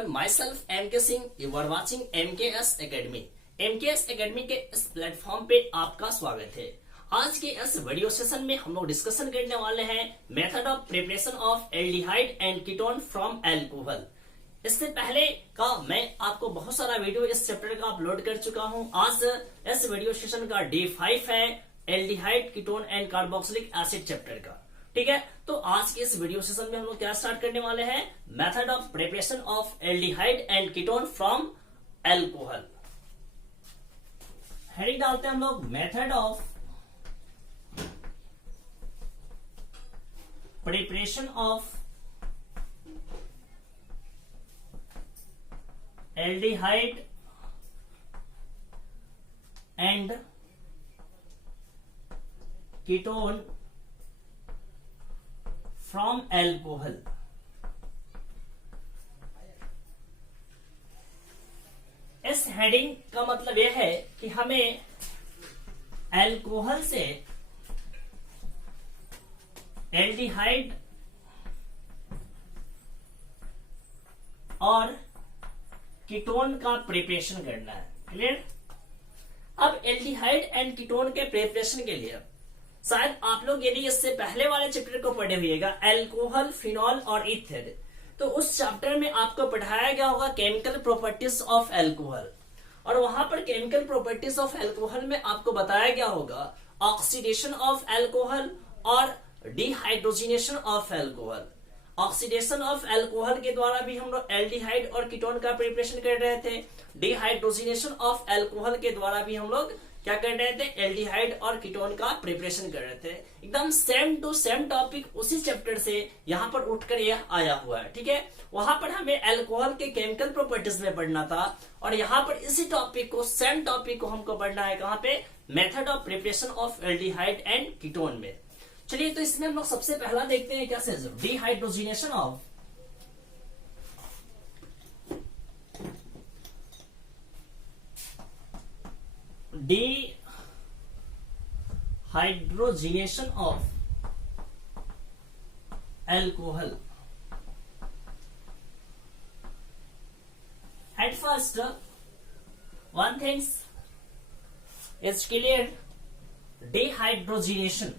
everyone, myself MK Singh. You are watching MKS Academy. MKS Academy के इस platform पे आपका स्वागत है। आज के इस वीडियो सेशन में हम लोग डिस्कशन करने वाले हैं method of preparation of aldehyde and ketone from alcohol. इससे पहले का मैं आपको बहुत सारा वीडियो इस चैप्टर का अपलोड कर चुका हूं। आज इस वीडियो सेशन का डे 5 है aldehyde, ketone and carboxylic acid chapter का। ठीक है, तो आज के इस वीडियो सेशन में हम लोग क्या स्टार्ट करने वाले हैं, method of preparation of aldehyde and ketone from alcohol. Heading डालते हैं हम लोग method of preparation of aldehyde and ketone from alcohol. इस हेडिंग का मतलब यह है कि हमें अल्कोहल से एल्डिहाइड और कीटोन का प्रिपरेशन करना है। क्लियर? अब एल्डिहाइड एंड कीटोन के प्रिपरेशन के लिए शायद आप लोग यदि इससे पहले वाले चैप्टर को पढ़े हुएगा अल्कोहल, फिनॉल और ईथर, तो उस चैप्टर में आपको पढ़ाया गया होगा केमिकल प्रॉपर्टीज ऑफ अल्कोहल, और वहां पर केमिकल प्रॉपर्टीज ऑफ अल्कोहल में आपको बताया गया होगा ऑक्सीडेशन ऑफ अल्कोहल और dehydrogenation of alcohol. Oxidation of alcohol के द्वारा भी हम लोग एल्डिहाइड और कीटोन का प्रिपरेशन कर रहे थे। डिहाइड्रोजिनेशन ऑफ अल्कोहल के द्वारा भी हम लोग क्या कर रहे थे, एल्डिहाइड और कीटोन का प्रिपरेशन कर रहे थे। एकदम सेम टू सेम टॉपिक उसी चैप्टर से यहाँ पर उठकर यह आया हुआ है। ठीक है, वहां पर हमें अल्कोहल के केमिकल प्रॉपर्टीज में पढ़ना था, और यहाँ पर इसी टॉपिक को, सेम टॉपिक को हमको पढ़ना है कहाँ पे, method of preparation of aldehyde and ketone में। चलिए, तो इसमें हम लोग सबसे पहला देखते हैं क्या से, dehydrogenation of dehydrogenation of alcohol. At first, one thing is clear: dehydrogenation.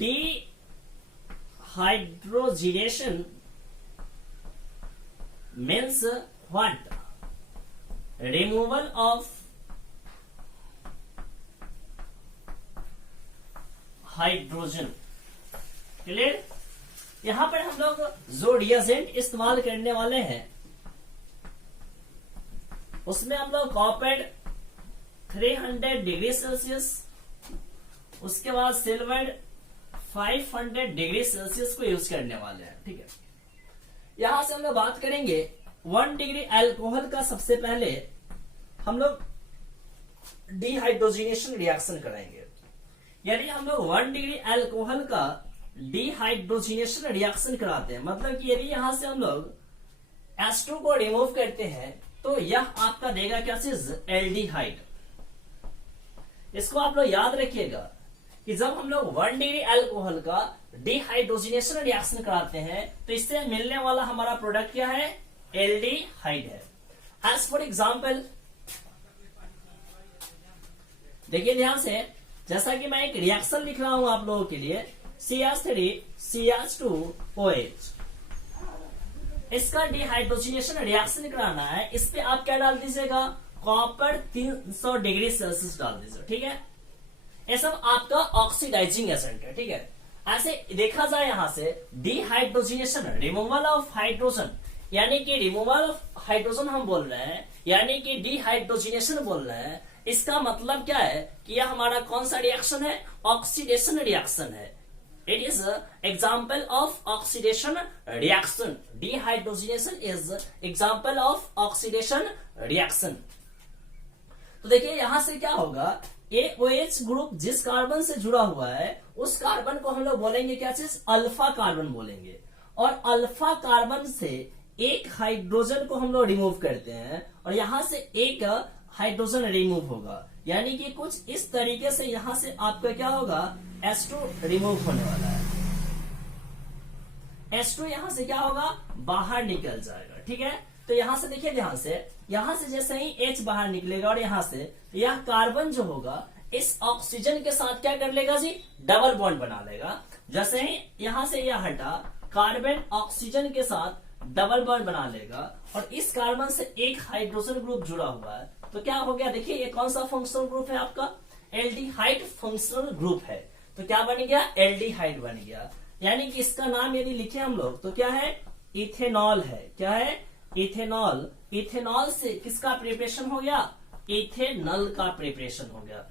Dehydrogenation means what? Removal of hydrogen. Clear? यहां पर हम लोग जो रिएजेंट इस्तेमाल करने वाले हैं उसमें हम लोग कॉपर 300 डिग्री सेल्सियस, उसके बाद सिल्वर 500 डिग्री सेल्सियस को यूज करने वाले हैं। ठीक है, यहां से हम लोग बात करेंगे 1 डिग्री अल्कोहल का। सबसे पहले हम लोग डिहाइड्रोजिनेशन रिएक्शन कराएंगे। यदि हम लोग 1 डिग्री अल्कोहल का डिहाइड्रोजिनेशन रिएक्शन कराते हैं, मतलब कि यदि यहां से हम लोग H2 को रिमूव करते हैं तो यह आपका देगा क्या चीज, एल्डिहाइड। इसको आप लोग याद रखिएगा कि जब हम लोग 1 डिग्री अल्कोहल का डिहाइड्रोजिनेशन रिएक्शन कराते हैं तो इससे मिलने वाला हमारा प्रोडक्ट क्या है, एल्डिहाइड है। एज फॉर एग्जाम्पल देखिए ध्यान से, जैसा कि मैं एक रिएक्शन लिख रहा हूं आप लोगों के लिए, CH3 CH2OH, इसका डिहाइड्रोजिनेशन रिएक्शन कराना है। इस पे आप क्या डाल दीजिएगा, कॉपर 300 डिग्री सेल्सियस डाल दीजिए। ठीक है, ये सब आपका ऑक्सीडाइजिंग एजेंट है। ठीक है, ऐसे देखा जाए यहां से डिहाइड्रोजिनेशन, रिमूवल ऑफ हाइड्रोजन, यानी कि रिमूवल ऑफ हाइड्रोजन हम बोल रहे हैं, यानी कि डिहाइड्रोजिनेशन बोल रहे हैं। इसका मतलब क्या है कि यह हमारा कौन सा रिएक्शन है, ऑक्सीडेशन रिएक्शन है। It is example of oxidation reaction. Dehydrogenation is example of oxidation reaction. तो देखिए यहां से क्या होगा, AOH ग्रुप जिस कार्बन से जुड़ा हुआ है उस कार्बन को हम लोग बोलेंगे क्या चीज, अल्फा कार्बन बोलेंगे। और अल्फा कार्बन से एक हाइड्रोजन को हम लोग रिमूव करते हैं और यहां से एक हाइड्रोजन रिमूव होगा, यानी कि कुछ इस तरीके से यहां से आपका क्या होगा, H2 रिमूव होने वाला है। H2 यहां से क्या होगा, बाहर निकल जाएगा। ठीक है, तो यहां से देखिए ध्यान से, यहां से जैसे ही H बाहर निकलेगा और यहां से यह कार्बन जो होगा इस ऑक्सीजन के साथ क्या कर लेगा जी, डबल बॉन्ड बना लेगा। जैसे ही यहां से यह हटा, कार्बन ऑक्सीजन के साथ डबल बॉन्ड बना लेगा और इस कार्बन से एक हाइड्रोजन ग्रुप जुड़ा हुआ है, तो क्या हो गया, देखिए ये कौन सा फंक्शनल ग्रुप है आपका, एल्डिहाइड फंक्शनल ग्रुप है। तो क्या बन गया, एल्डिहाइड बन गया। यानी कि इसका नाम यदि लिखे हम लोग तो क्या है, इथेनॉल है। क्या है, इथेनॉल। इथेनॉल से किसका प्रिपरेशन हो गया, इथेनॉल का प्रिपरेशन हो गया।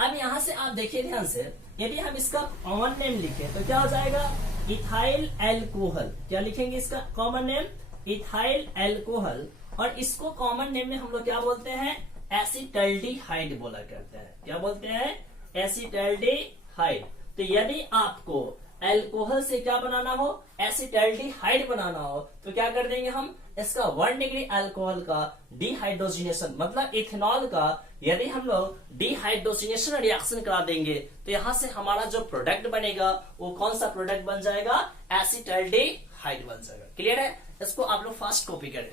अब यहां से आप देखिए ध्यान से, यदि हम इसका कॉमन नेम लिखें तो क्या हो जाएगा, इथाइल एल्कोहल। क्या लिखेंगे इसका कॉमन नेम, इथाइल एल्कोहल। और इसको कॉमन नेम में हम लोग क्या बोलते हैं, एसिटल्डिहाइड बोला करते हैं। क्या बोलते हैं, एसिटल्डिहाइड। तो यदि आपको एल्कोहल से क्या बनाना हो, एसिटल्डिहाइड बनाना हो, तो क्या कर देंगे हम, इसका 1 डिग्री अल्कोहल का डिहाइड्रोजिनेशन, मतलब इथेनॉल का यदि हम लोग डिहाइड्रोजिनेशन रिएक्शन करा देंगे तो यहां से हमारा जो प्रोडक्ट बनेगा वो कौन सा प्रोडक्ट बन जाएगा, एसिटल्डिहाइड बन जाएगा। क्लियर है, इसको आप लोग फास्ट कॉपी करें।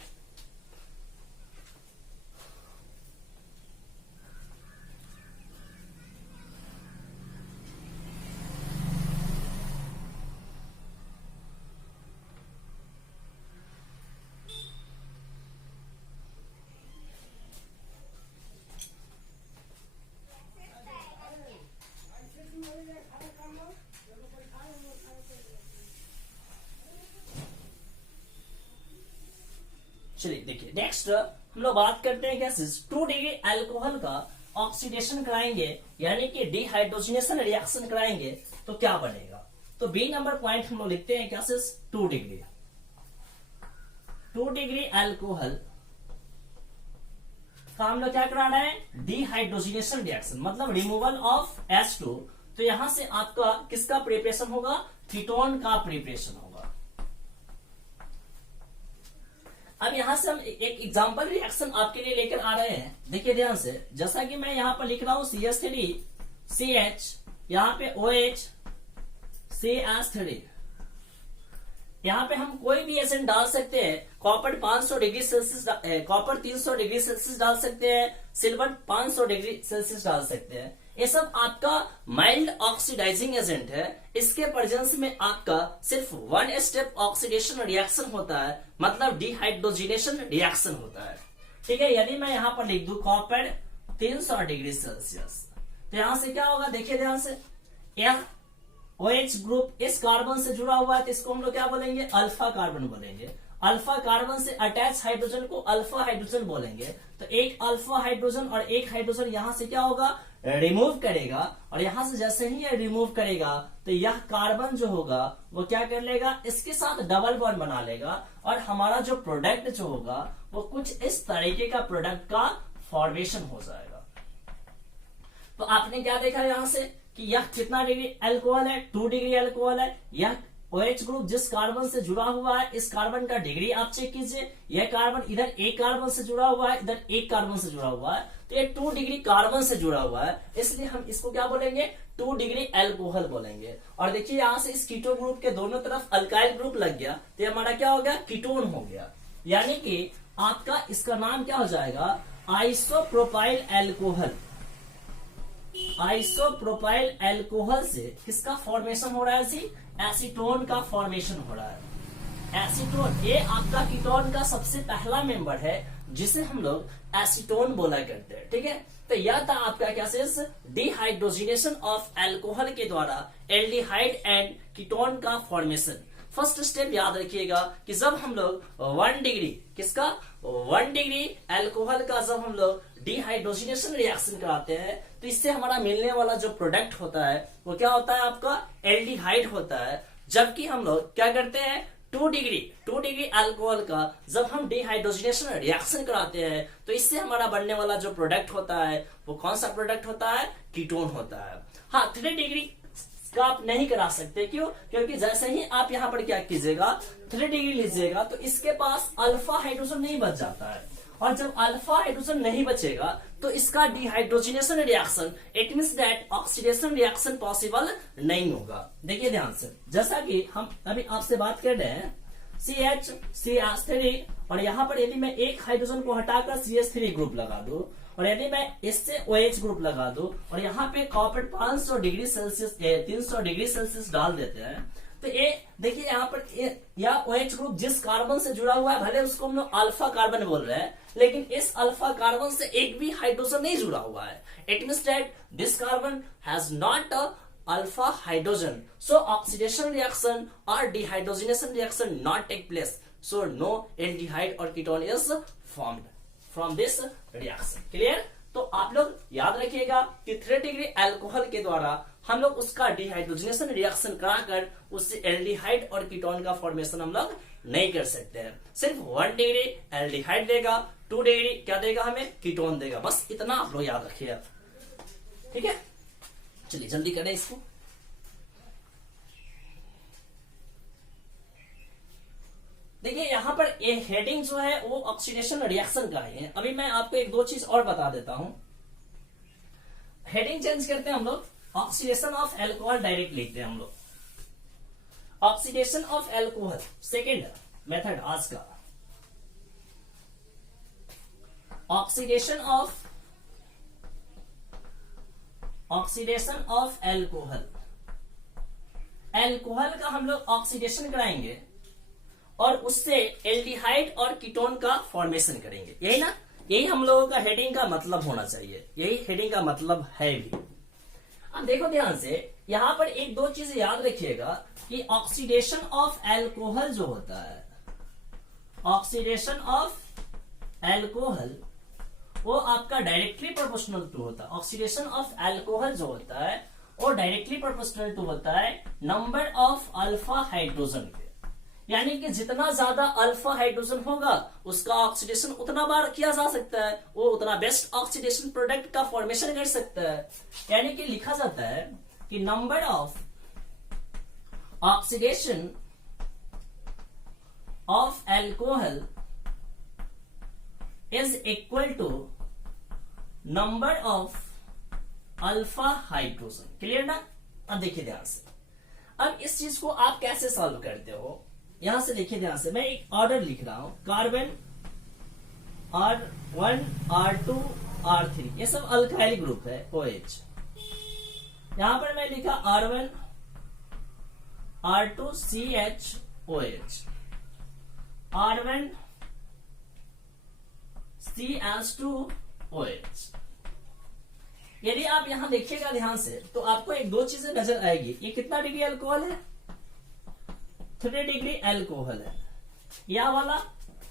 चलिए देखिए, नेक्स्ट हम लोग बात करते हैं कैसे 2 डिग्री अल्कोहल का ऑक्सीडेशन कराएंगे, यानी कि डिहाइड्रोजिनेशन रिएक्शन कराएंगे तो क्या बनेगा। तो बी नंबर पॉइंट हम लोग लिखते हैं कैसे, 2 डिग्री। 2 डिग्री अल्कोहल का हम लोग क्या करा रहे हैं, डिहाइड्रोजिनेशन रिएक्शन, मतलब रिमूवल ऑफ H2। तो यहां से आपका किसका प्रिपरेशन होगा, कीटोन का प्रिपरेशन होगा। अब यहां से हम एक एग्जांपल रिएक्शन आपके लिए लेकर आ रहे हैं। देखिए ध्यान से, जैसा कि मैं यहां पर लिख रहा हूं CH3CH, यहां पे OH CH3, यहां पे हम कोई भी एजेंट डाल सकते हैं। Copper 500 degree Celsius, copper 300 degree Celsius डाल सकते हैं, सिल्वर 500 डिग्री सेल्सियस डाल सकते हैं। ये सब आपका माइल्ड ऑक्सीडाइजिंग एजेंट है। इसके प्रेजेंस में आपका सिर्फ 1 स्टेप ऑक्सीडेशन रिएक्शन होता है, मतलब डिहाइड्रोजिनेशन रिएक्शन होता है। ठीक है, यदि मैं यहां पर लिख दूं कॉपर 300 डिग्री सेल्सियस, तो यहां से क्या होगा, देखिए ध्यान से, यह OH ग्रुप इस कार्बन से जुड़ा हुआ है, तो इसको हम लोग क्या बोलेंगे, अल्फा कार्बन बोलेंगे। अल्फा कार्बन से अटैच हाइड्रोजन को अल्फा हाइड्रोजन बोलेंगे। तो एक अल्फा हाइड्रोजन और एक हाइड्रोजन यहां से क्या होगा, रिमूव करेगा, और यहां से जैसे ही ये रिमूव करेगा तो यह कार्बन जो होगा वो क्या कर लेगा, इसके साथ डबल बॉन्ड बना लेगा, और हमारा जो प्रोडक्ट जो होगा वो कुछ इस तरीके का प्रोडक्ट का फॉर्मेशन हो जाएगा। तो आपने क्या देखा यहां से कि यह कितना डिग्री अल्कोहल है, 2 डिग्री अल्कोहल है। यह OH ग्रुप जिस कार्बन से जुड़ा हुआ है, इस कार्बन का डिग्री आप चेक कीजिए। यह कार्बन इधर एक कार्बन से जुड़ा हुआ है, इधर एक कार्बन से जुड़ा हुआ है, तो ये 2 डिग्री कार्बन से जुड़ा हुआ है, इसलिए हम इसको क्या बोलेंगे, 2 डिग्री अल्कोहल बोलेंगे। और देखिए यहां से इस कीटोन ग्रुप के दोनों तरफ अल्काइल ग्रुप लग गया, तो ये हमारा क्या हो गया, कीटोन हो गया। यानी कि आपका इसका नाम क्या हो जाएगा, आइसोप्रोपाइल अल्कोहल। आइसोप्रोपाइल अल्कोहल से किसका फॉर्मेशन हो रहा है जी, एसीटोन का फॉर्मेशन हो रहा है। एसीटोन ये आपका कीटोन का सबसे पहला मेंबर है जिसे हम लोग एसीटोन बोला करते हैं। ठीक है, तो यह था आपका क्या सेस, डिहाइड्रोजिनेशन ऑफ अल्कोहल के द्वारा एल्डिहाइड एंड कीटोन का फॉर्मेशन। फर्स्ट स्टेप याद रखिएगा कि जब हम लोग 1 डिग्री किसका, 1 डिग्री अल्कोहल का जब हम लोग डिहाइड्रोजिनेशन रिएक्शन कराते हैं तो इससे हमारा मिलने वाला जो प्रोडक्ट होता है वो क्या होता है, आपका एल्डिहाइड होता है। जबकि हम लोग क्या करते हैं, 2 डिग्री अल्कोहल का जब हम डिहाइड्रोजिनेशन रिएक्शन कराते हैं तो इससे हमारा बनने वाला जो प्रोडक्ट होता है वो कौन सा प्रोडक्ट होता है, कीटोन होता है। हाँ, 3 डिग्री का आप नहीं करा सकते, क्यों, क्योंकि जैसे ही आप यहाँ पर क्या कीजिएगा, 3 डिग्री लीजिएगा तो इसके पास अल्फा हाइड्रोजन नहीं बच जाता है, और जब अल्फा हाइड्रोजन नहीं बचेगा तो इसका dehydrogenation reaction, it means that oxidation reaction possible नहीं होगा। देखिए ध्यान से, जैसा कि हम अभी आपसे बात कर रहे हैं CH CH3, और यहाँ पर यदि मैं एक हाइड्रोजन को हटाकर CH3 ग्रुप लगा दूं और यदि मैं इससे OH ग्रुप लगा दूं और यहाँ पे copper 500 degree Celsius 300 degree Celsius डाल देते हैं, तो ये देखिए यहाँ पर या OH ग्रुप जिस कार्बन से जुड़ा हुआ है, भले उसको हम लोग अल्फा कार्बन बोल रहे हैं, लेकिन इस अल्फा कार्बन से एक भी हाइड्रोजन नहीं जुड़ा हुआ है। It means that this carbon has not a alpha hydrogen, so oxidation reaction or dehydrogenation reaction not take place, so no aldehyde or ketone is formed from this reaction. Clear? तो आप लोग याद रखिएगा कि 3 डिग्री अल्कोहल के द्वारा हम लोग उसका डिहाइड्रोजनेशन रिएक्शन कराकर उससे एल्डिहाइड और कीटोन का फॉर्मेशन हम लोग नहीं कर सकते हैं। सिर्फ 1 डिग्री एल्डिहाइड देगा, 2 डिग्री क्या देगा, हमें कीटोन देगा। बस इतना आप लोग याद रखिएगा, ठीक है। चलिए जल्दी करें इसको। देखिए यहाँ पर ये हेडिंग जो है वो ऑक्सीडेशन रिएक्शन का है। अभी मैं आपको एक दो चीज और बता देता हूं। हेडिंग चेंज करते हैं हम लोग, ऑक्सीडेशन ऑफ एल्कोहल डायरेक्ट लिखते हैं हम लोग। Oxidation of alcohol second method आज का, ऑक्सीडेशन ऑफ एल्कोहल। एल्कोहल का हम लोग ऑक्सीडेशन कराएंगे और उससे एल्डिहाइड और कीटोन का फॉर्मेशन करेंगे, यही ना, यही हम लोगों का हेडिंग का मतलब होना चाहिए, यही हेडिंग का मतलब है भी। अब देखो ध्यान से, यहां पर एक दो चीज याद रखिएगा कि ऑक्सीडेशन ऑफ एल्कोहल जो होता है, ऑक्सीडेशन ऑफ एल्कोहल वो आपका डायरेक्टली प्रोपोर्शनल टू होता है। ऑक्सीडेशन ऑफ एल्कोहल जो होता है वो डायरेक्टली प्रोपोर्शनल टू होता है नंबर ऑफ अल्फा हाइड्रोजन के, यानी कि जितना ज्यादा अल्फा हाइड्रोजन होगा उसका ऑक्सीडेशन उतना बार किया जा सकता है, वो उतना बेस्ट ऑक्सीडेशन प्रोडक्ट का फॉर्मेशन कर सकता है। यानी कि लिखा जाता है कि number of oxidation of alcohol is equal to number of alpha hydrogen. Clear ना? अब देखिए ध्यान से, अब इस चीज को आप कैसे सॉल्व करते हो, यहां से देखिए ध्यान से, मैं एक ऑर्डर लिख रहा हूं, कार्बन R1 R2 R3, ये सब अल्काइल ग्रुप है OH। यहां पर मैं लिखा R1 R2 CHOH, R1 CH2OH। यदि आप यहां देखिएगा ध्यान से तो आपको एक दो चीजें नजर आएगी। ये कितना डिग्री अल्कोहल है? 3 डिग्री अल्कोहल है। यह वाला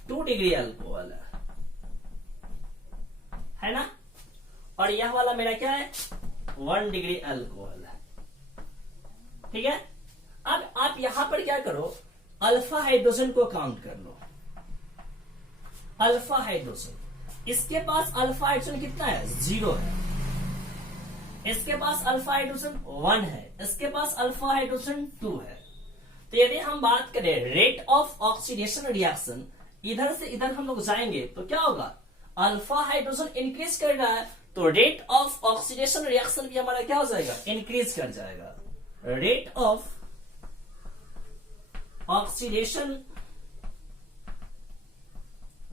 2 डिग्री अल्कोहल है ना? और यह वाला मेरा क्या है? 1 डिग्री अल्कोहल है। ठीक है, अब आप यहां पर क्या करो, अल्फा हाइड्रोजन को काउंट कर लो। अल्फा हाइड्रोजन, इसके पास अल्फा हाइड्रोजन कितना है? 0 है। इसके पास अल्फा हाइड्रोजन 1 है। इसके पास अल्फा हाइड्रोजन 2 है। तो यदि हम बात करें रेट ऑफ ऑक्सीडेशन रिएक्शन, इधर से इधर हम लोग जाएंगे तो क्या होगा? अल्फा हाइड्रोजन इंक्रीज कर रहा है तो रेट ऑफ ऑक्सीडेशन रिएक्शन भी हमारा क्या हो जाएगा? इंक्रीज कर जाएगा। Rate of oxidation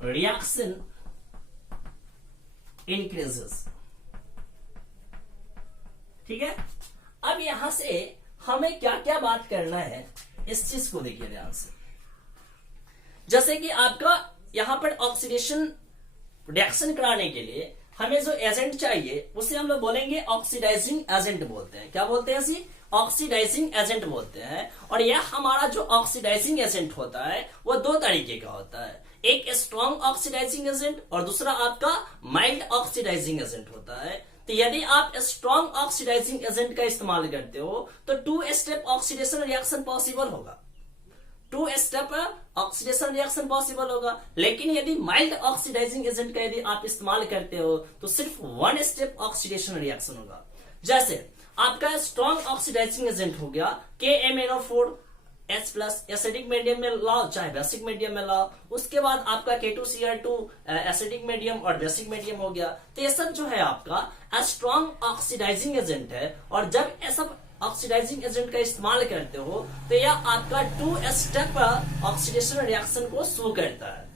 reaction increases. ठीक है, अब यहां से हमें क्या क्या बात करना है इस चीज को देखिए ध्यान से। जैसे कि आपका यहां पर ऑक्सीडेशन रिएक्शन कराने के लिए हमें जो एजेंट चाहिए उसे हम लोग बोलेंगे ऑक्सीडाइजिंग एजेंट बोलते हैं। क्या बोलते हैं जी? ऑक्सीडाइजिंग एजेंट बोलते हैं। और यह हमारा जो ऑक्सीडाइजिंग एजेंट होता है वो 2 तरीके का होता है, एक स्ट्रॉन्ग ऑक्सीडाइजिंग एजेंट और दूसरा आपका माइल्ड ऑक्सीडाइजिंग एजेंट होता है। तो यदि आप स्ट्रॉन्ग ऑक्सीडाइजिंग एजेंट का इस्तेमाल करते हो तो 2 स्टेप ऑक्सीडेशन रिएक्शन पॉसिबल होगा, 2 स्टेप ऑक्सीडेशन रिएक्शन पॉसिबल होगा। लेकिन यदि माइल्ड ऑक्सीडाइजिंग एजेंट का यदि आप इस्तेमाल करते हो तो सिर्फ 1 स्टेप ऑक्सीडेशन रिएक्शन होगा। जैसे आपका स्ट्रॉन्ग ऑक्सीडाइजिंग एजेंट हो गया KMnO4, H plus acidic medium में लाओ चाहे बेसिक मीडियम में लाओ, उसके बाद आपका K2Cr2 एसिडिक मीडियम और बेसिक मीडियम हो गया। तो ये सब जो है आपका स्ट्रॉन्ग ऑक्सीडाइजिंग एजेंट है, और जब ये सब ऑक्सीडाइजिंग एजेंट का इस्तेमाल करते हो तो यह आपका 2 स्टेप ऑक्सीडेशन रिएक्शन को शो करता है।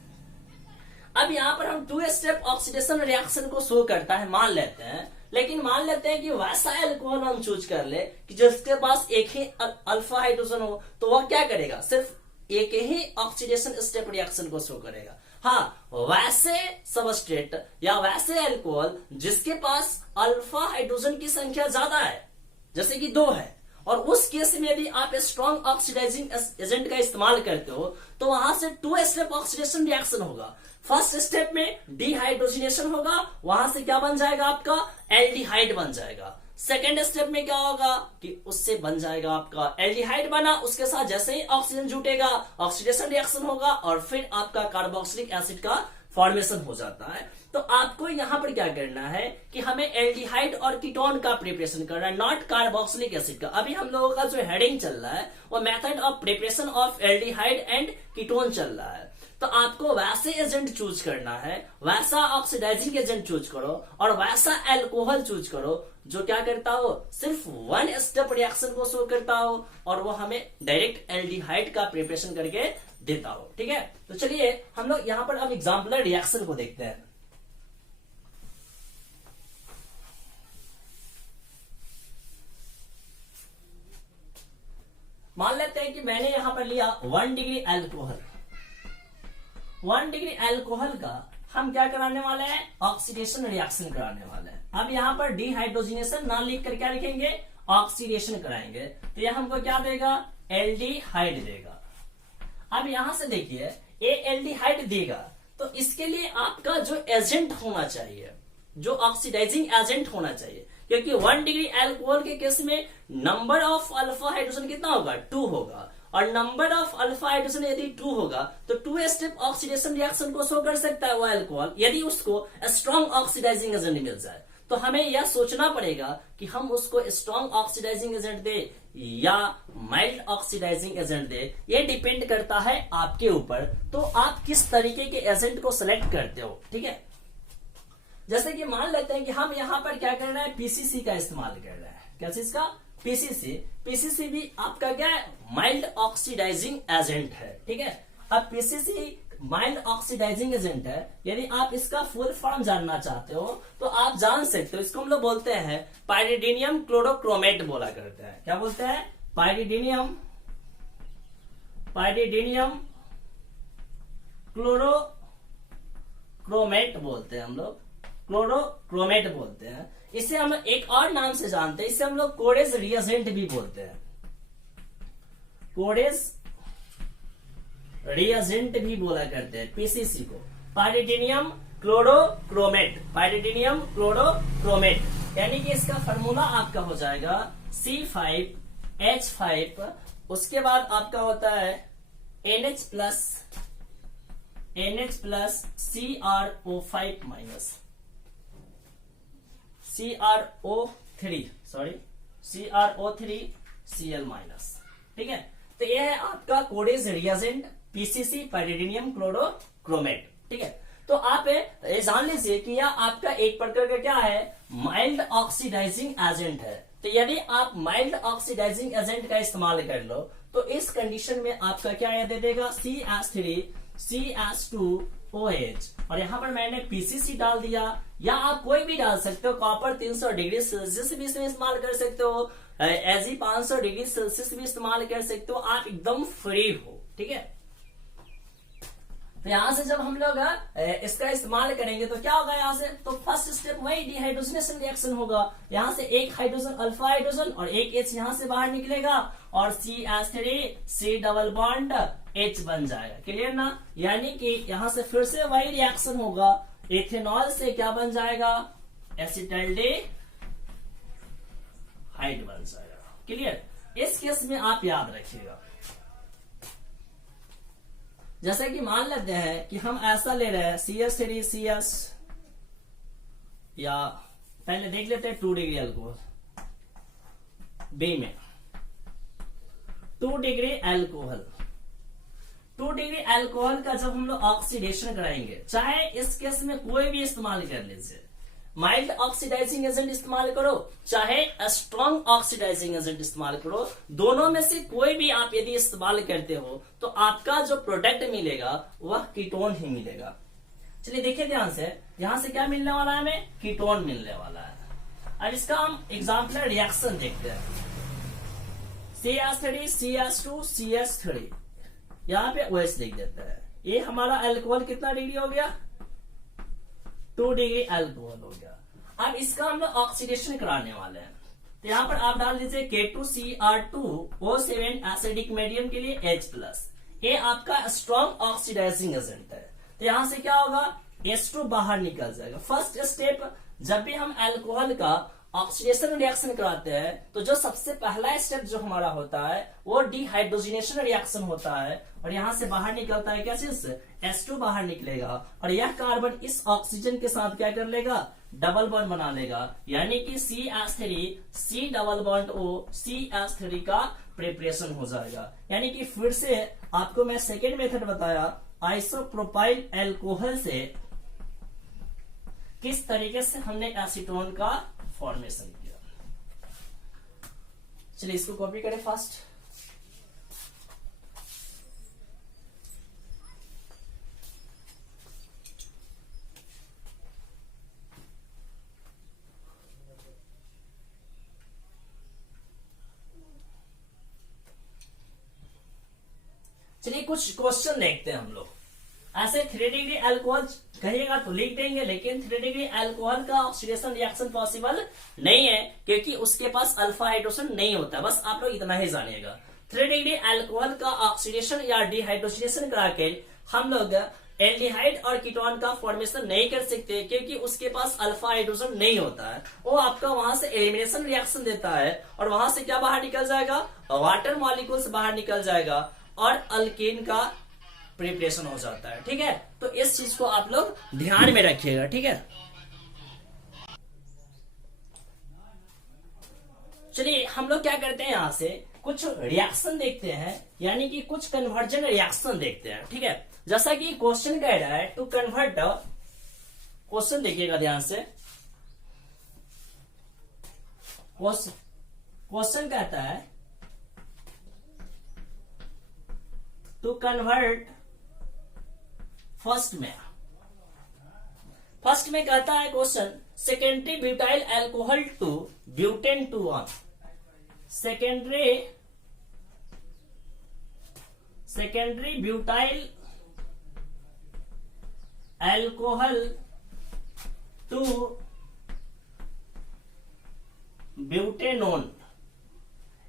अब यहाँ पर हम 2 स्टेप ऑक्सीडेशन रिएक्शन को शो करता है मान लेते हैं, लेकिन मान लेते हैं कि वैसा एल्कोहल हम चूज कर ले कि जिसके पास एक ही अल्फा हाइड्रोजन हो, तो वह क्या करेगा, सिर्फ एक ही ऑक्सीडेशन स्टेप रिएक्शन को शो करेगा। हाँ, वैसे सबस्ट्रेट या वैसे एल्कोहल जिसके पास अल्फा हाइड्रोजन की संख्या ज्यादा है, जैसे कि 2 है, और उस केस में यदि आप स्ट्रॉन्ग ऑक्सीडाइजिंग एजेंट का इस्तेमाल करते हो तो वहां से 2 स्टेप ऑक्सीडेशन रिएक्शन होगा। फर्स्ट स्टेप में डिहाइड्रोजिनेशन होगा, वहां से क्या बन जाएगा आपका एल्डिहाइड बन जाएगा। सेकेंड स्टेप में क्या होगा कि उससे बन जाएगा आपका एल्डिहाइड बना, उसके साथ जैसे ही ऑक्सीजन जुटेगा ऑक्सीडेशन रिएक्शन होगा और फिर आपका कार्बोक्सिलिक एसिड का फॉर्मेशन हो जाता है। तो आपको यहां पर क्या करना है कि हमें एल्डिहाइड और कीटोन का प्रिपरेशन करना है, नॉट कार्बोक्सिलिक एसिड का। अभी हम लोगों का जो हेडिंग चल रहा है वो method of preparation of aldehyde and ketone चल रहा है। तो आपको वैसे एजेंट चूज करना है, वैसा ऑक्सीडाइजिंग एजेंट चूज करो और वैसा एल्कोहल चूज करो जो क्या करता हो, सिर्फ 1 स्टेप रिएक्शन को शो करता हो और वो हमें डायरेक्ट एल्डिहाइड का प्रिपरेशन करके देता हो। ठीक है, तो चलिए हम लोग यहां पर अब एग्जाम्पलर रिएक्शन को देखते हैं। मान लेते हैं कि मैंने यहां पर लिया 1 डिग्री अल्कोहल। 1 डिग्री अल्कोहल का हम क्या कराने वाले हैं, ऑक्सीडेशन रिएक्शन कराने वाले हैं। अब यहाँ पर डिहाइड्रोजिनेशन ना लिख कर क्या लिखेंगे, ऑक्सीडेशन कराएंगे, तो यह हमको क्या देगा, एल्डिहाइड देगा। अब यहां से देखिए ये एल्डिहाइड देगा, तो इसके लिए आपका जो एजेंट होना चाहिए, जो ऑक्सीडाइजिंग एजेंट होना चाहिए, क्योंकि 1 डिग्री अल्कोहल के केस में नंबर ऑफ अल्फा हाइड्रोजन कितना होगा, 2 होगा, और नंबर ऑफ अल्फा हाइड्रोजन यदि 2 होगा तो 2 स्टेप ऑक्सीडेशन रिएक्शन को शो कर सकता है वो अल्कोहल, यदि उसको स्ट्रॉन्ग ऑक्सीडाइजिंग एजेंट मिल जाए। तो हमें यह सोचना पड़ेगा कि हम उसको स्ट्रॉन्ग ऑक्सीडाइजिंग एजेंट दे या माइल्ड ऑक्सीडाइजिंग एजेंट दे, ये डिपेंड करता है आपके ऊपर। तो आप किस तरीके के एजेंट को सिलेक्ट करते हो। ठीक है, जैसे कि मान लेते हैं कि हम यहाँ पर क्या कर रहे हैं, पीसीसी का इस्तेमाल कर रहे हैं। क्या चीज का, पीसीसी। पीसीसी भी आपका क्या है, माइल्ड ऑक्सीडाइजिंग एजेंट है। ठीक है, अब पीसीसी माइल्ड ऑक्सीडाइजिंग एजेंट है। यदि आप इसका फुल फॉर्म जानना चाहते हो तो आप जान सकते हो, इसको हम लोग बोलते हैं पाइरिडीनियम क्लोरोक्रोमेट बोला करते हैं। क्या बोलते हैं, पाइरिडीनियम क्लोरोक्रोमेट बोलते हैं हम लोग, क्लोरोक्रोमेट बोलते हैं। इसे हम एक और नाम से जानते हैं, इसे हम लोग कोरेज रिएजेंट भी बोलते हैं, कोरेज रिएजेंट भी बोला करते हैं पीसीसी को, पाइरिडीनियम क्लोरोक्रोमेट, पाइरिडीनियम क्लोरोक्रोमेट। यानी कि इसका फॉर्मूला आपका हो जाएगा C5H5, उसके बाद आपका होता है NH plus CrO5 minus CrO3Cl minus. ठीक है, तो यह है आपका कोरेज रिएजेंट पीसीसी, पाइरिडीनियम क्लोरोक्रोमेट। ठीक है, तो आप ये जान लीजिए कि यह आपका एक प्रकार का क्या है, माइल्ड ऑक्सीडाइजिंग एजेंट है। तो यदि आप माइल्ड ऑक्सीडाइजिंग एजेंट का इस्तेमाल कर लो तो इस कंडीशन में आपका क्या यह दे देगा, CH3CH2OH, और यहां पर मैंने पीसीसी डाल दिया, या आप कोई भी डाल सकते हो, कॉपर 300 डिग्री सेल्सियस भी इसमें इस्तेमाल कर सकते हो, एजी 500 डिग्री सेल्सियस भी इस्तेमाल कर सकते हो, आप एकदम फ्री हो। ठीक है, तो यहां से जब हम लोग इसका इस्तेमाल करेंगे तो क्या होगा, यहां से तो फर्स्ट स्टेप वही डिहाइड्रोजनेशन रिएक्शन होगा। यहां से एक हाइड्रोजन अल्फा हाइड्रोजन और एक H यहां से बाहर निकलेगा और CH3 डबल बॉन्ड H बन जाएगा। क्लियर ना, यानी कि यहां से फिर से वही रिएक्शन होगा, इथेनॉल से क्या बन जाएगा, एसिटाल्डेहाइड बन जाएगा। क्लियर, इस केस में आप याद रखिएगा। जैसे कि मान लेते हैं कि हम ऐसा ले रहे हैं CH3CS, या पहले देख लेते हैं 2 डिग्री अल्कोहल बी में 2 डिग्री अल्कोहल, 2 डिग्री अल्कोहल का जब हम लोग ऑक्सीडेशन कराएंगे, चाहे इस केस में कोई भी इस्तेमाल कर लीजिए, माइल्ड ऑक्सीडाइजिंग एजेंट इस्तेमाल करो चाहे स्ट्रॉन्ग ऑक्सीडाइजिंग एजेंट इस्तेमाल करो, दोनों में से कोई भी आप यदि इस्तेमाल करते हो तो आपका जो प्रोडक्ट मिलेगा वह कीटोन ही मिलेगा। चलिए देखिए ध्यान से, यहां से क्या मिलने वाला है हमें, कीटोन मिलने वाला है। अब इसका हम एग्जाम्पल रिएक्शन देखते हैं। CH3 CH2 CH3, यहाँ पे OH लिख देते हैं। ये हमारा अल्कोहल कितना डिग्री हो गया, 2 डिग्री अल्कोहल हो गया। अब इसका हम लोग ऑक्सीडेशन कराने वाले हैं, तो यहाँ पर आप डाल दीजिए K2Cr2O7 एसिडिक मीडियम के लिए H+, ये आपका स्ट्रॉन्ग ऑक्सीडाइजिंग एजेंट है। तो यहां से क्या होगा, H2 बाहर निकल जाएगा। फर्स्ट स्टेप, जब भी हम अल्कोहल का ऑक्सीडेशन रिएक्शन कराते हैं तो जो सबसे पहला स्टेप जो हमारा होता है वो डिहाइड्रोजनेशन रिएक्शन होता है, और यहां से बाहर निकलता है क्या चीज, H2 बाहर निकलेगा, और यह कार्बन इस ऑक्सीजन के साथ क्या कर लेगा, डबल बॉन्ड बना लेगा, यानी कि CH3 C double bond O CH3 का प्रिपरेशन हो जाएगा। यानी कि फिर से आपको मैं सेकेंड मेथड बताया, आइसोप्रोपाइल अल्कोहल से किस तरीके से हमने एसीटोन का फॉर्मेशन किया। चलिए इसको कॉपी करें फर्स्ट। चलिए कुछ क्वेश्चन देखते हैं हम लोग। ऐसे 3 डिग्री अल्कोहल कहिएगा तो लिख देंगे, लेकिन 3 डिग्री अल्कोहल का ऑक्सीडेशन रिएक्शन पॉसिबल नहीं है क्योंकि उसके पास अल्फा हाइड्रोजन नहीं होता। बस आप लोग इतना ही जानिएगा, 3 डिग्री अल्कोहल का ऑक्सीडेशन या डिहाइड्रोजनेशन करा के हम लोग एल्डिहाइड और कीटोन का फॉर्मेशन नहीं कर सकते क्योंकि उसके पास अल्फा हाइड्रोजन नहीं होता है। वो आपका वहां से एलिमिनेशन रिएक्शन देता है और वहां से क्या बाहर निकल जाएगा, वाटर मॉलिक्यूल्स बाहर निकल जाएगा और अल्केन का प्रिपरेशन हो जाता है। ठीक है, तो इस चीज को आप लोग ध्यान में रखिएगा। ठीक है, चलिए हम लोग क्या करते हैं, यहां से कुछ रिएक्शन देखते हैं, यानी कि कुछ कन्वर्जन रिएक्शन देखते हैं। ठीक है, जैसा कि क्वेश्चन कह रहा है टू कन्वर्ट, क्वेश्चन देखिएगा ध्यान से। क्वेश्चन कहता है टू कन्वर्ट, फर्स्ट में कहता है question, secondary butyl alcohol to butane 2 secondary butyl alcohol to butanone,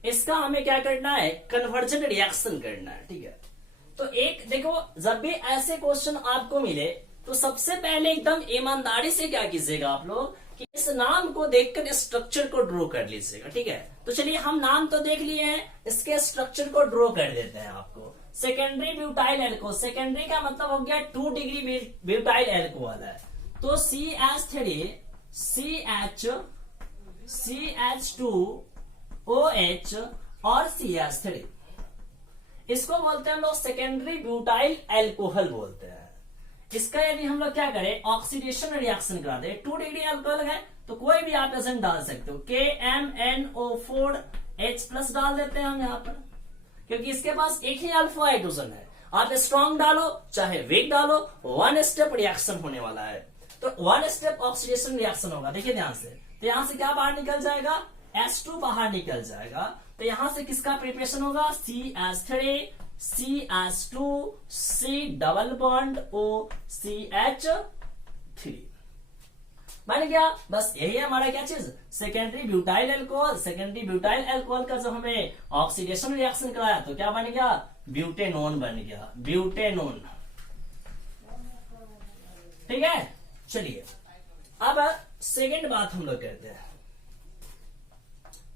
इसका हमें क्या करना है, कन्वर्जन रिएक्शन करना है। ठीक है, तो एक देखो, जब भी ऐसे क्वेश्चन आपको मिले तो सबसे पहले एकदम ईमानदारी से क्या कीजिएगा आप लोग कि इस नाम को देखकर स्ट्रक्चर को ड्रॉ कर लीजिएगा। ठीक है, तो चलिए हम नाम तो देख लिए हैं, इसके स्ट्रक्चर को ड्रॉ कर देते हैं आपको। सेकेंडरी ब्यूटाइल अल्कोहल, सेकेंडरी का मतलब हो गया 2 डिग्री ब्यूटाइल अल्कोहल है, तो CH3 CH2OH और CH3, इसको बोलते हैं हम लोग सेकेंडरी ब्यूटाइल अल्कोहल बोलते हैं। इसका यदि हम लोग क्या करें, ऑक्सीडेशन रिएक्शन करा दे, 2 डिग्री अल्कोहल है तो कोई भी आप एजेंट डाल सकते हो, KMNO4H+ डाल देते हैं हम यहाँ पर, क्योंकि इसके पास एक ही अल्फा हाइड्रोजन है। आप स्ट्रॉन्ग डालो चाहे वीक डालो, 1 स्टेप रिएक्शन होने वाला है, तो 1 स्टेप ऑक्सीडेशन रिएक्शन होगा। देखिए ध्यान से, तो यहां से क्या बाहर निकल जाएगा, H2 बाहर निकल जाएगा, तो यहां से किसका प्रिपरेशन होगा, CH3 CH2 C double bond O CH3 बन गया। बस यही है हमारा क्या चीज, secondary butyl alcohol. Secondary butyl alcohol का जब हमें ऑक्सीडेशन रिएक्शन कराया तो क्या बन गया, ब्यूटेनोन बन गया, ब्यूटेनोन। ठीक है, चलिए अब सेकेंड बात हम लोग करते हैं।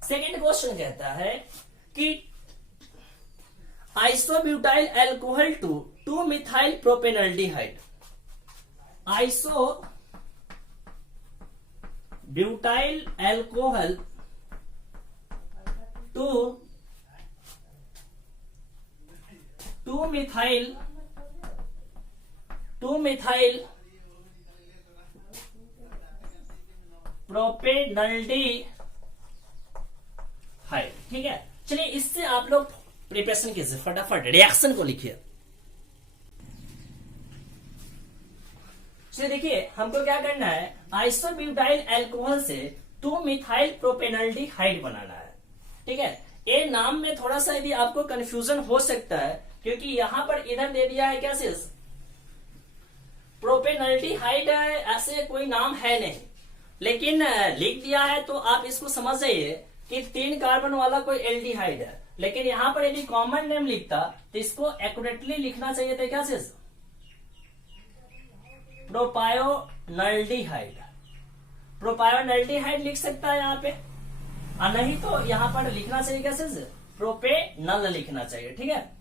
सेकेंड क्वेश्चन कहता है कि isobutyl alcohol to 2 methyl propanaldehyde, isobutyl alcohol to two methyl propanaldehyde. ठीक है, चलिए इससे आप लोग प्रिपरेशन कीजिए, फटाफट रिएक्शन को लिखिए। चलिए देखिए, हमको क्या करना है, आइसोब्यूटाइल अल्कोहल से 2 मिथाइल प्रोपेनल्डिहाइड बनाना है। ठीक है, ये नाम में थोड़ा सा यदि आपको कंफ्यूजन हो सकता है, क्योंकि यहां पर इधर दे दिया है क्या चीज, प्रोपेनल्डिहाइड, ऐसे कोई नाम है नहीं, लेकिन लिख दिया है तो आप इसको समझ जाइए कि 3 कार्बन वाला कोई एल्डिहाइड है। लेकिन यहां पर यदि कॉमन नेम लिखता तो इसको एक्यूरेटली लिखना चाहिए था, क्या चीज, प्रोपायोनल्डिहाइड। प्रोपायोनल्डिहाइड लिख सकता है यहाँ पे, और नहीं तो यहां पर लिखना चाहिए क्या चीज, प्रोपेनल लिखना चाहिए। ठीक है,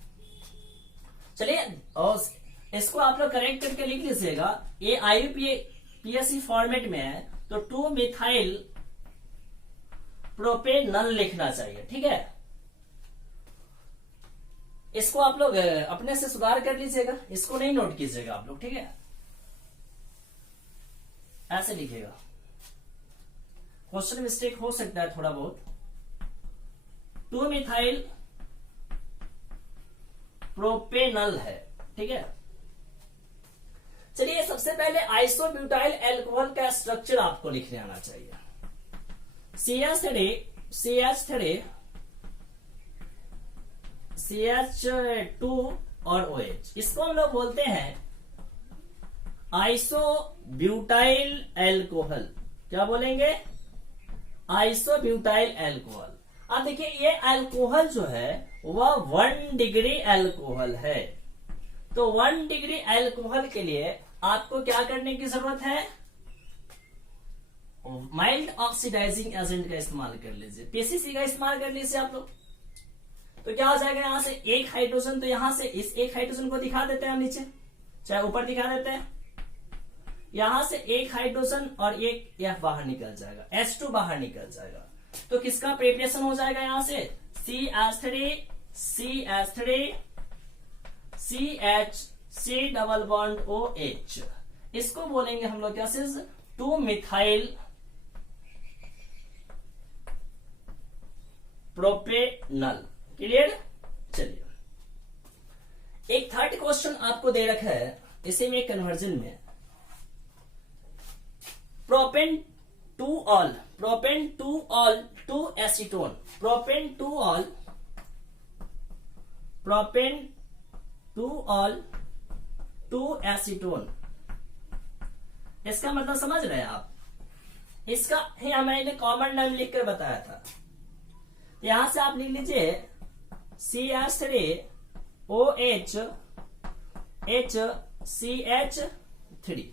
चलिए और इसको आप लोग करेक्ट करके लिख लीजिएगा। ये IUPAC फॉर्मेट में है तो 2 मिथाइल प्रोपेनल लिखना चाहिए। ठीक है, इसको आप लोग अपने से सुधार कर लीजिएगा, इसको नहीं नोट कीजिएगा आप लोग। ठीक है, ऐसे लिखिएगा, क्वेश्चन मिस्टेक हो सकता है थोड़ा बहुत। 2 मिथाइल प्रोपेनल है। ठीक है, चलिए सबसे पहले आइसोब्यूटाइल अल्कोहल का स्ट्रक्चर आपको लिखने आना चाहिए। CH2 और OH, इसको हम लोग बोलते हैं आइसोब्यूटाइल अल्कोहल। क्या बोलेंगे, आइसोब्यूटाइल अल्कोहल। अब देखिए ये अल्कोहल जो है वह 1 डिग्री अल्कोहल है। तो 1 डिग्री अल्कोहल के लिए आपको क्या करने की जरूरत है, माइल्ड ऑक्सीडाइजिंग एजेंट का इस्तेमाल कर लीजिए, PCC का इस्तेमाल कर लीजिए आप लोग। तो क्या हो जाएगा, यहां से एक हाइड्रोजन, तो यहां से इस एक हाइड्रोजन को दिखा देते हैं हम नीचे, चाहे ऊपर दिखा देते हैं। यहां से एक हाइड्रोजन और एक F बाहर निकल जाएगा, H2 बाहर निकल जाएगा। तो किसका प्रिपरेशन हो जाएगा, यहां से CH3 CH C double bond OH। इसको बोलेंगे हम लोग क्या चीज, 2 मिथाइल प्रोपेनल। क्लियर, चलिए एक थर्ड क्वेश्चन आपको दे रखा है इसी में कन्वर्जन में, propan two ol to acetone, propan two ol to acetone. इसका मतलब समझ रहे हैं आप, इसका ही मैंने कॉमन नाम लिखकर बताया था। यहां से आप लिख लीजिए CH3OH HCH3।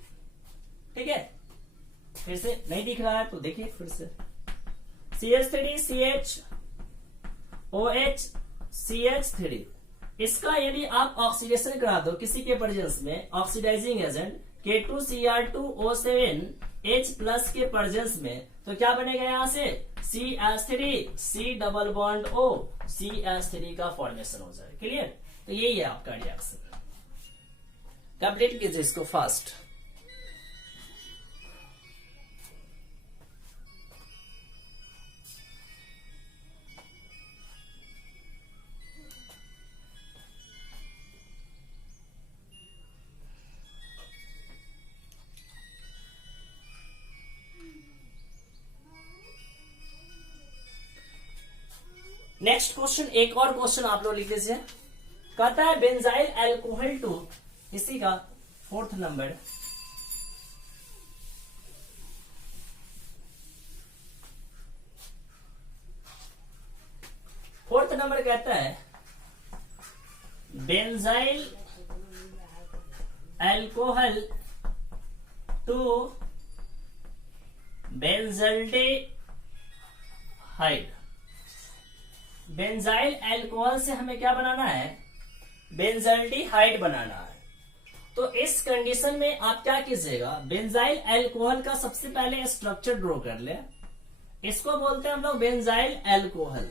ठीक है, फिर से नहीं दिख रहा है तो देखिए फिर से, CH3CHOH CH3। इसका यदि आप ऑक्सीडेशन करा दो किसी के प्रेजेंस में, ऑक्सीडाइजिंग एजेंट K2Cr2O7H+ के प्रेजेंस में, तो क्या बनेगा, यहां से CH3 C double bond O CH3 का फॉर्मेशन हो जाए। क्लियर, तो यही है आपका रिएक्शन। कंप्लीट कीजिए इसको फास्ट। नेक्स्ट क्वेश्चन, एक और क्वेश्चन आप लोग लिख लीजिए। कहता है बेंजाइल अल्कोहल टू, इसी का 4th नंबर, कहता है benzyl alcohol to benzaldehyde. Benzyl alcohol से हमें क्या बनाना है, बेंजल्डेहाइड बनाना है। तो इस कंडीशन में आप क्या कीजिएगा, बेंजाइल अल्कोहल का सबसे पहले स्ट्रक्चर ड्रॉ कर ले। इसको बोलते हैं हम लोग बेंजाइल अल्कोहल।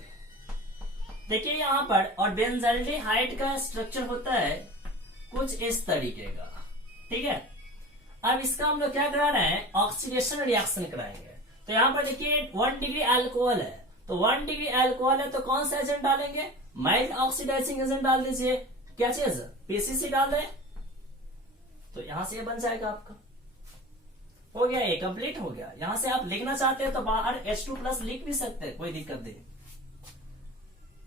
देखिए यहाँ पर, और बेंजाल्डिहाइड का स्ट्रक्चर होता है कुछ इस तरीके का, ठीक है। अब इसका हम लोग क्या करा रहे हैं, ऑक्सीडेशन रिएक्शन कराएंगे। तो यहाँ पर देखिए 1 डिग्री अल्कोहल है, तो 1 डिग्री अल्कोहल है तो कौन सा एजेंट डालेंगे, माइल्ड ऑक्सीडाइजिंग एजेंट डाल दीजिए। क्या चीज, पीसीसी डाल दें, तो यहां से ये बन जाएगा आपका, हो गया, ये कंप्लीट हो गया। यहां से आप लिखना चाहते हैं तो बाहर H2+ लिख भी सकते हैं, कोई दिक्कत नहीं,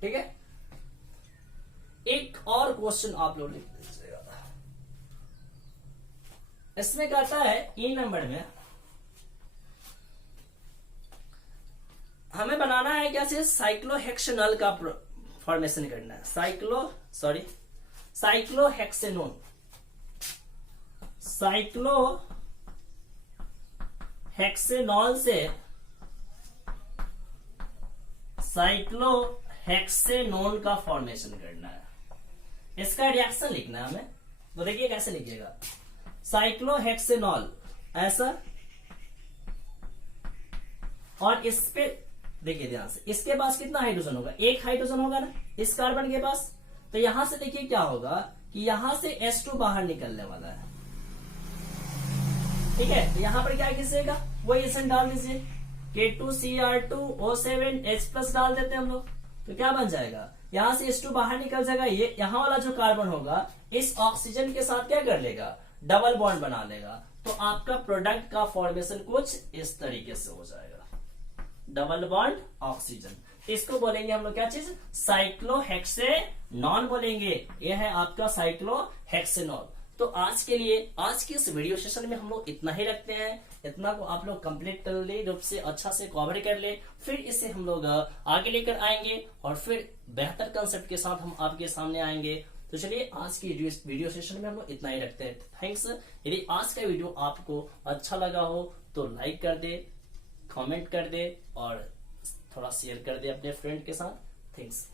ठीक है। एक और क्वेश्चन आप लोग लिख दीजिएगा, इसमें कहता है ई नंबर में हमें बनाना है क्या चीज, साइक्लोहेक्सेनॉल का फॉर्मेशन करना है, साइक्लोहेक्सेनोन, साइक्लोहेक्सेनॉल से साइक्लोहेक्सेनोन का फॉर्मेशन करना है, इसका रिएक्शन लिखना है हमें। तो देखिए कैसे लिखिएगा, साइक्लोहेक्सेनॉल ऐसा, और इस पे देखिए ध्यान से, इसके पास कितना हाइड्रोजन होगा, एक हाइड्रोजन होगा ना इस कार्बन के पास। तो यहां से देखिए क्या होगा कि यहां से H2 बाहर निकलने वाला है, ठीक है। तो यहां पर क्या कीजिएगा, वही एजेंट डाल दीजिए, K2Cr2O7H+ डाल देते हैं हम लोग। तो क्या बन जाएगा, यहां से H2 बाहर निकल जाएगा, ये यहां वाला जो कार्बन होगा इस ऑक्सीजन के साथ क्या कर लेगा, डबल बॉन्ड बना लेगा। तो आपका प्रोडक्ट का फॉर्मेशन कुछ इस तरीके से हो जाएगा, डबल बॉन्ड ऑक्सीजन। इसको बोलेंगे हम लोग क्या चीज, साइक्लोहेक्सेनॉन बोलेंगे। यह है आपका साइक्लोहेक्सेनॉल। तो आज के लिए, आज के इस वीडियो सेशन में हम लोग इतना ही रखते हैं। इतना को आप लोग कंप्लीट कर ले, रूप से अच्छा से कवर कर ले, फिर इसे हम लोग आगे लेकर आएंगे और फिर बेहतर कंसेप्ट के साथ हम आपके सामने आएंगे। तो चलिए आज की वीडियो सेशन में हम लोग इतना ही रखते हैं। थैंक्स। यदि आज का वीडियो आपको अच्छा लगा हो तो लाइक कर दे, कमेंट कर दे और थोड़ा शेयर कर दे अपने फ्रेंड के साथ। थैंक्स।